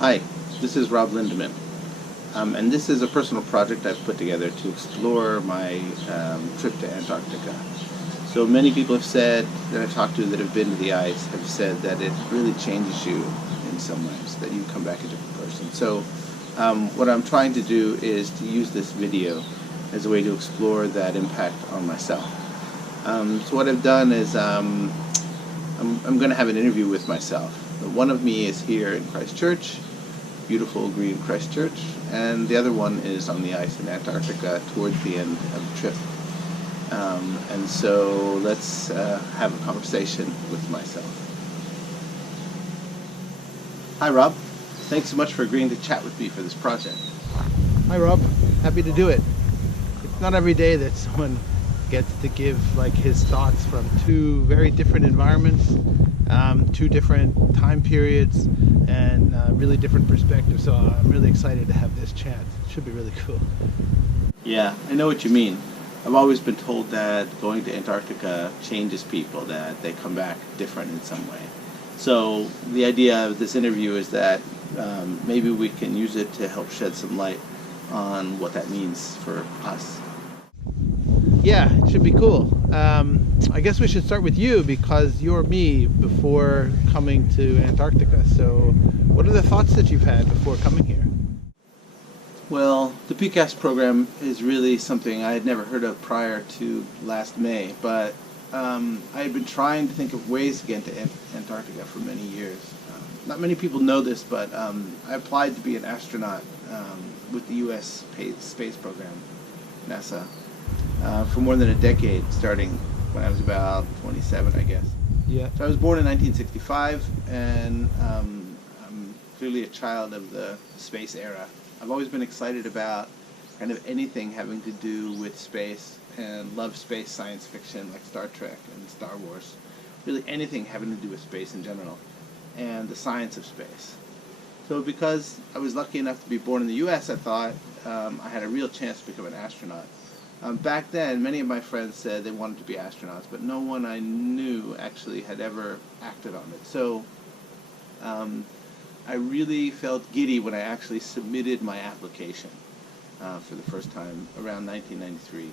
Hi, this is Rob Lindeman, and this is a personal project I've put together to explore my trip to Antarctica. So many people have said that I've talked to that have been to the ice have said that it really changes you in some ways, that you come back a different person. So what I'm trying to do is to use this video as a way to explore that impact on myself. So what I've done is I'm going to have an interview with myself. One of me is here in Christchurch, beautiful green Christchurch, and the other one is on the ice in Antarctica towards the end of the trip. And so let's have a conversation with myself. Hi Rob, thanks so much for agreeing to chat with me for this project. Hi Rob, happy to do it. It's not every day that someone gets to give his thoughts from two very different environments, two different time periods, and really different perspectives. So I'm really excited to have this chat. It should be really cool. Yeah, I know what you mean. I've always been told that going to Antarctica changes people, that they come back different in some way. So the idea of this interview is that maybe we can use it to help shed some light on what that means for us. Yeah, it should be cool. I guess we should start with you because you're me before coming to Antarctica. So what are the thoughts that you've had before coming here? Well, the PCAS program is really something I had never heard of prior to last May, but I had been trying to think of ways to get into Antarctica for many years. Not many people know this, but I applied to be an astronaut with the U.S. space program, NASA, for more than a decade, starting when I was about 27, I guess. Yeah. So I was born in 1965, and I'm clearly a child of the space era. I've always been excited about kind of anything having to do with space and love space science fiction like Star Trek and Star Wars. Really anything having to do with space in general and the science of space. So because I was lucky enough to be born in the U.S., I thought I had a real chance to become an astronaut. Back then, many of my friends said they wanted to be astronauts, but no one I knew actually had ever acted on it. So I really felt giddy when I actually submitted my application for the first time around 1993.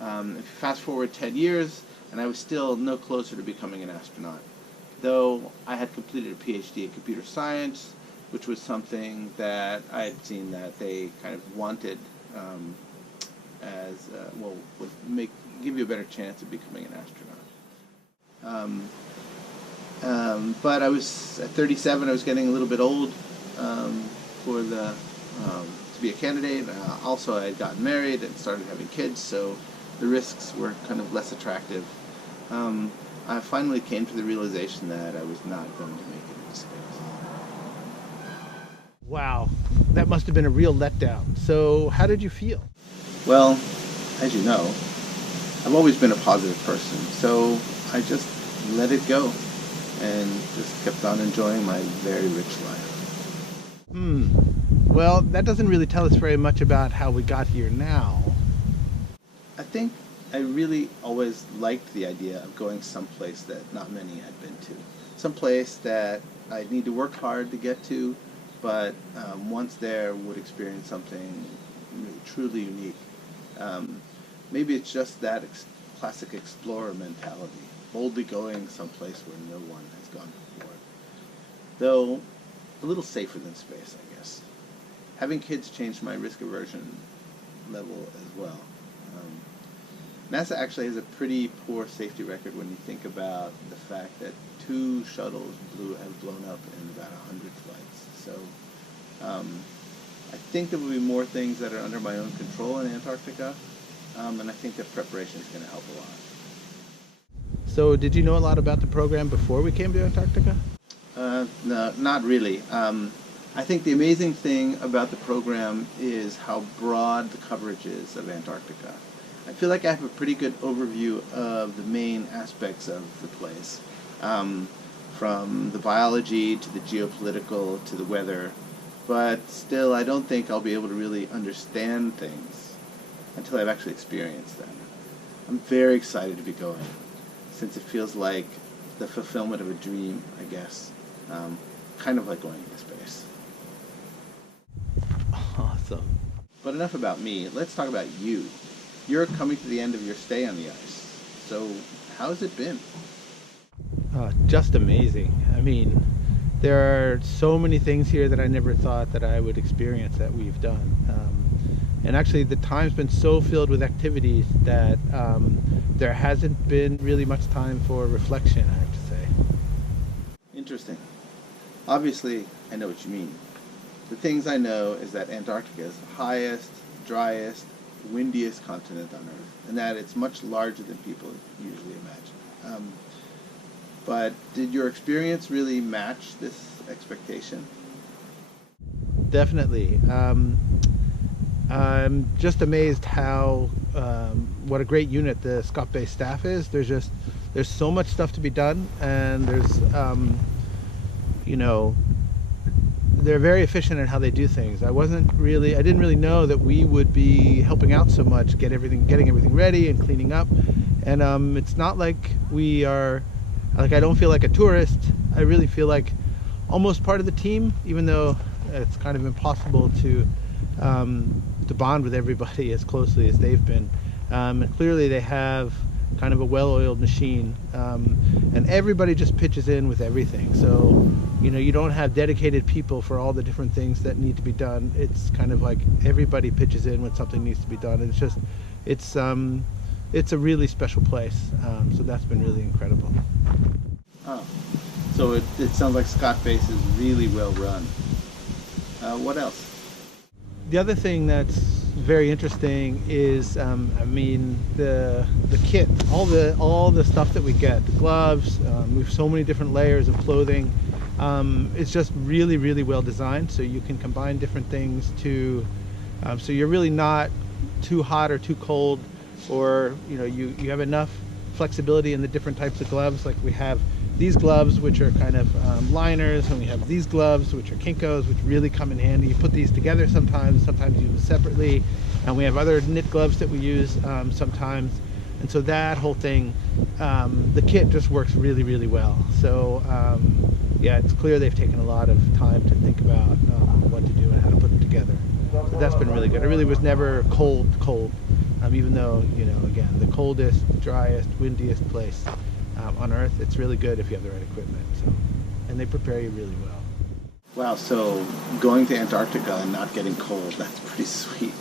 If you fast forward 10 years, and I was still no closer to becoming an astronaut, though I had completed a PhD in computer science, which was something that I had seen that they kind of wanted would give you a better chance of becoming an astronaut. But I was at 37. I was getting a little bit old to be a candidate. Also, I had gotten married and started having kids, so the risks were kind of less attractive. I finally came to the realization that I was not going to make it into space. Wow, that must have been a real letdown. So how did you feel? Well, as you know, I've always been a positive person, so I just let it go and just kept on enjoying my very rich life. Well, that doesn't really tell us very much about how we got here now. I think I really always liked the idea of going someplace that not many had been to. Someplace that I'd need to work hard to get to, but once there would experience something really, truly unique. Maybe it's just that classic explorer mentality, boldly going someplace where no one has gone before. Though a little safer than space, I guess. Having kids changed my risk aversion level as well. NASA actually has a pretty poor safety record when you think about the fact that 2 shuttles have blown up in about 100 flights. So I think there will be more things that are under my own control in Antarctica, and I think that preparation is going to help a lot. So did you know a lot about the program before we came to Antarctica? No, not really. I think the amazing thing about the program is how broad the coverage is of Antarctica. I feel like I have a pretty good overview of the main aspects of the place, from the biology to the geopolitical to the weather, but still I don't think I'll be able to really understand things until I've actually experienced them. I'm very excited to be going, since it feels like the fulfillment of a dream, I guess, kind of like going into space. So, But enough about me. Let's talk about you. You're coming to the end of your stay on the ice. So how's it been? just amazing. I mean, there are so many things here that I never thought that I would experience that we've done. And actually, the time's been so filled with activities that there hasn't been really much time for reflection, I have to say. Interesting. Obviously, I know what you mean. The things I know is that Antarctica is the highest, driest, windiest continent on Earth, and that it's much larger than people usually imagine. But did your experience really match this expectation? Definitely. I'm just amazed how what a great unit the Scott Bay staff is. There's so much stuff to be done, and there's they're very efficient in how they do things. I didn't really know that we would be helping out so much, getting everything ready and cleaning up. And it's not like we are, like, I don't feel like a tourist. I really feel like almost part of the team, even though it's kind of impossible to bond with everybody as closely as they've been. And clearly they have kind of a well-oiled machine, and everybody just pitches in with everything. So you don't have dedicated people for all the different things that need to be done. It's kind of like everybody pitches in when something needs to be done, and it's a really special place. So that's been really incredible. Oh, so it sounds like Scott Base is really well run. What else? The other thing that's very interesting is, the kit, all the stuff that we get, the gloves. We have so many different layers of clothing. It's just really, really well designed, so you can combine different things to, so you're really not too hot or too cold, or you have enough flexibility in the different types of gloves. Like we have these gloves, which are kind of liners, and we have these gloves, which are Kinkos, which really come in handy. You put these together sometimes you use them separately, and we have other knit gloves that we use sometimes. And so that whole thing, the kit just works really, really well. So yeah, it's clear they've taken a lot of time to think about what to do and how to put it together. So that's been really good. It really was never cold, even though, again, the coldest, driest, windiest place on Earth. It's really good if you have the right equipment. So, and they prepare you really well. Wow, so going to Antarctica and not getting cold, that's pretty sweet.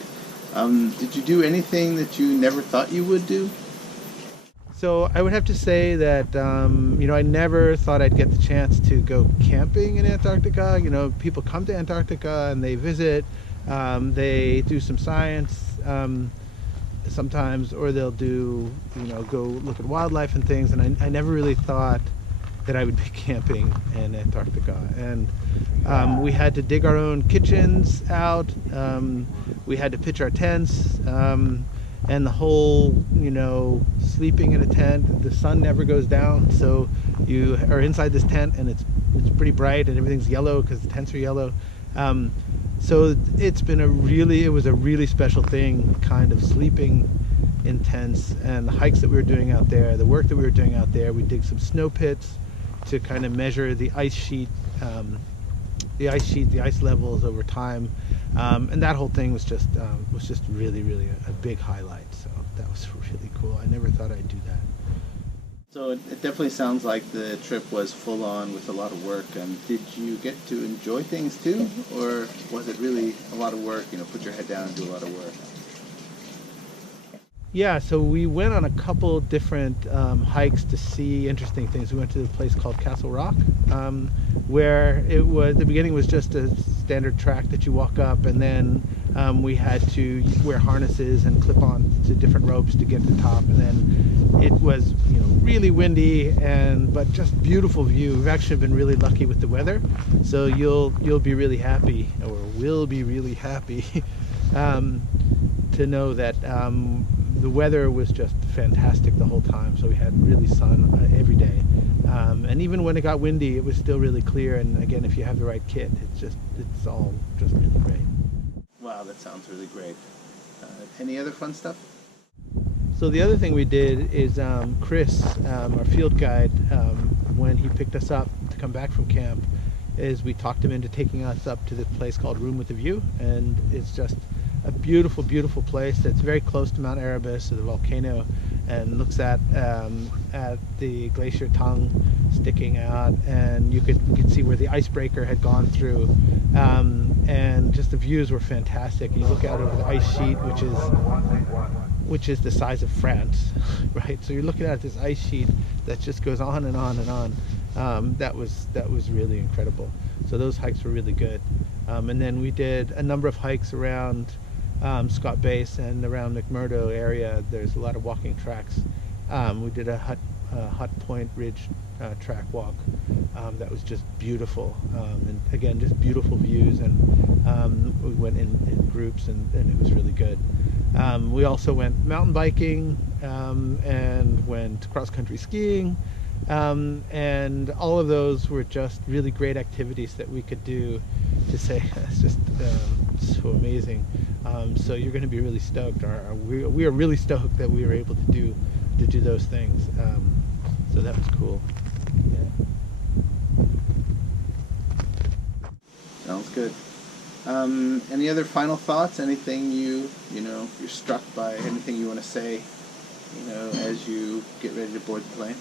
Did you do anything that you never thought you would do? So I would have to say that, I never thought I'd get the chance to go camping in Antarctica. People come to Antarctica and they visit, they do some science sometimes, or they'll do, go look at wildlife and things. And I never really thought that I would be camping in Antarctica. And we had to dig our own kitchens out. We had to pitch our tents. And the whole, sleeping in a tent, the sun never goes down, so you are inside this tent and it's pretty bright and everything's yellow because the tents are yellow. So it was a really special thing, kind of sleeping in tents, and the hikes that we were doing out there, the work that we were doing out there. We dig some snow pits to kind of measure the ice sheet, the ice levels over time. And that whole thing was just really, really a big highlight. So that was really cool. I never thought I'd do that. So it definitely sounds like the trip was full on with a lot of work. Did you get to enjoy things too? Or was it really a lot of work, put your head down and do a lot of work? Yeah, so we went on a couple different hikes to see interesting things. We went to a place called Castle Rock, where the beginning was just a standard track that you walk up, and then we had to wear harnesses and clip on to different ropes to get to the top. And then it was, really windy, but just beautiful view. We've actually been really lucky with the weather, so you'll be really happy, or will be really happy, to know that the weather was just fantastic the whole time. So we had really sun every day, and even when it got windy, it was still really clear. And again, if you have the right kit, it's all just really great. Wow, that sounds really great. Any other fun stuff? So the other thing we did is Chris, our field guide, when he picked us up to come back from camp, is we talked him into taking us up to this place called Room with a View, and it's just a beautiful, beautiful place that's very close to Mount Erebus, the volcano, and looks at the glacier tongue sticking out, and you could see where the icebreaker had gone through, and just the views were fantastic. You look out over the ice sheet, which is the size of France, right? So you're looking at this ice sheet that just goes on and on and on. That was really incredible. So those hikes were really good. And then we did a number of hikes around Scott Base and around McMurdo area. There's a lot of walking tracks. We did a Hut Point Ridge track walk that was just beautiful, and again, just beautiful views, and we went in groups, and it was really good. We also went mountain biking, and went cross-country skiing, and all of those were just really great activities that we could do to say it's just so amazing. So you're going to be really stoked. We are really stoked that we were able to do those things. So that was cool. Yeah. Sounds good. Any other final thoughts? Anything you're struck by? Anything you want to say, as you get ready to board the plane?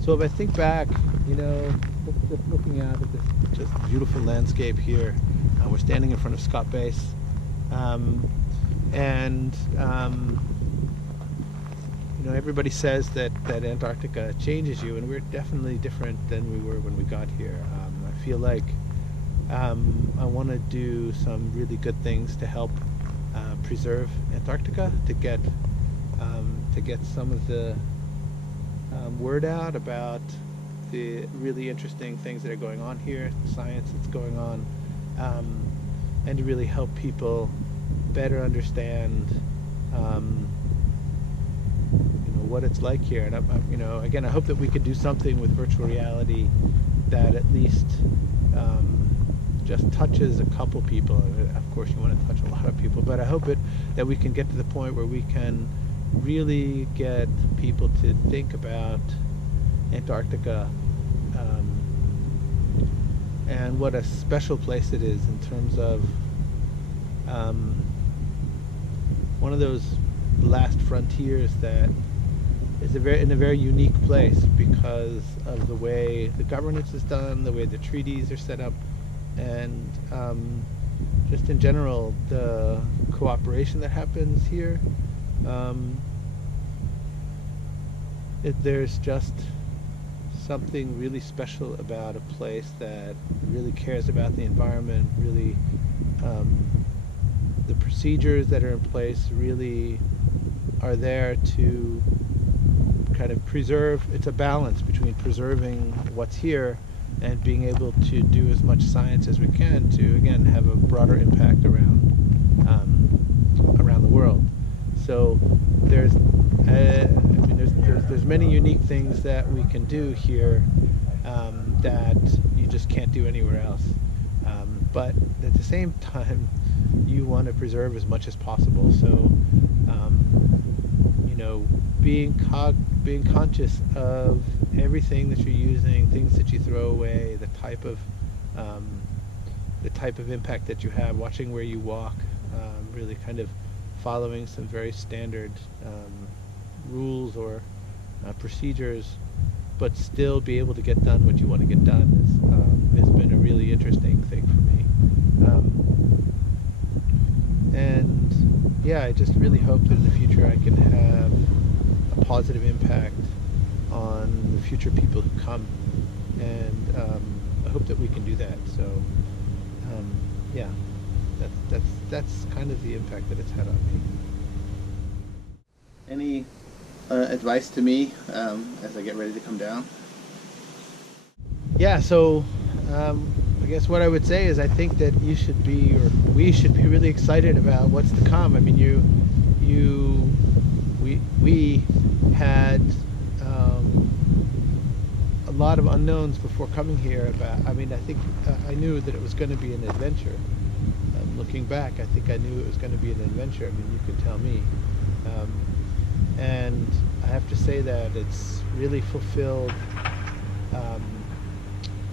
So if I think back, just looking out at this just beautiful landscape here, we're standing in front of Scott Base, and everybody says that Antarctica changes you, and we're definitely different than we were when we got here. I feel like I want to do some really good things to help preserve Antarctica, to get some of the word out about the really interesting things that are going on here, the science that's going on, and to really help people better understand what it's like here. And again, I hope that we could do something with virtual reality that at least just touches a couple people. Of course, you want to touch a lot of people, but I hope that we can get to the point where we can really get people to think about Antarctica, and what a special place it is in terms of one of those last frontiers that is in a very unique place because of the way the governance is done, the way the treaties are set up, and just in general the cooperation that happens here. There's just something really special about a place that really cares about the environment, really the procedures that are in place really are there to kind of preserve. It's a balance between preserving what's here and being able to do as much science as we can to, again, have a broader impact around the world. So there's many unique things that we can do here that you just can't do anywhere else. But at the same time, you want to preserve as much as possible. So, being conscious of everything that you're using, things that you throw away, the type of impact that you have, watching where you walk, really kind of following some very standard rules or procedures, but still be able to get done what you want to get done has been a really interesting thing for me. And yeah, I just really hope that in the future I can have a positive impact on the future people who come, and I hope that we can do that. So yeah, that's kind of the impact that it's had on me. Any advice to me as I get ready to come down? Yeah, so I guess what I would say is I think that you should be, or we should be, really excited about what's to come. I mean, we had a lot of unknowns before coming here about, I think I knew that it was going to be an adventure. Looking back, I think I knew it was going to be an adventure. I mean, you could tell me. And I have to say that it's really fulfilled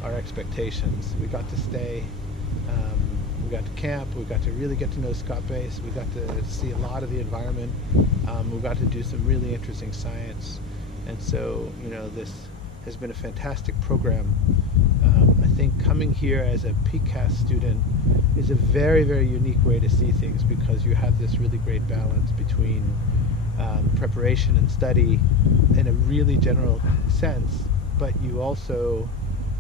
our expectations. We got to stay, we got to camp, we got to really get to know Scott Base, we got to see a lot of the environment, we got to do some really interesting science, and so this has been a fantastic program. I think coming here as a PCAS student is a very, very unique way to see things, because you have this really great balance between preparation and study in a really general sense, but you also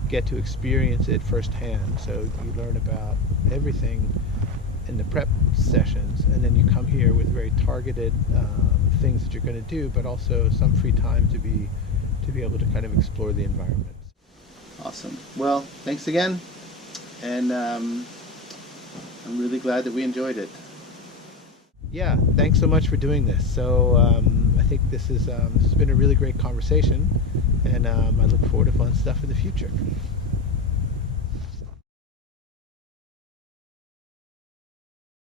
get to experience it firsthand. So you learn about everything in the prep sessions, and then you come here with very targeted things that you're going to do, but also some free time to be able to kind of explore the environment. Awesome. Well, thanks again, and I'm really glad that we enjoyed it. Yeah, thanks so much for doing this. So I think this has been a really great conversation, and I look forward to fun stuff in the future.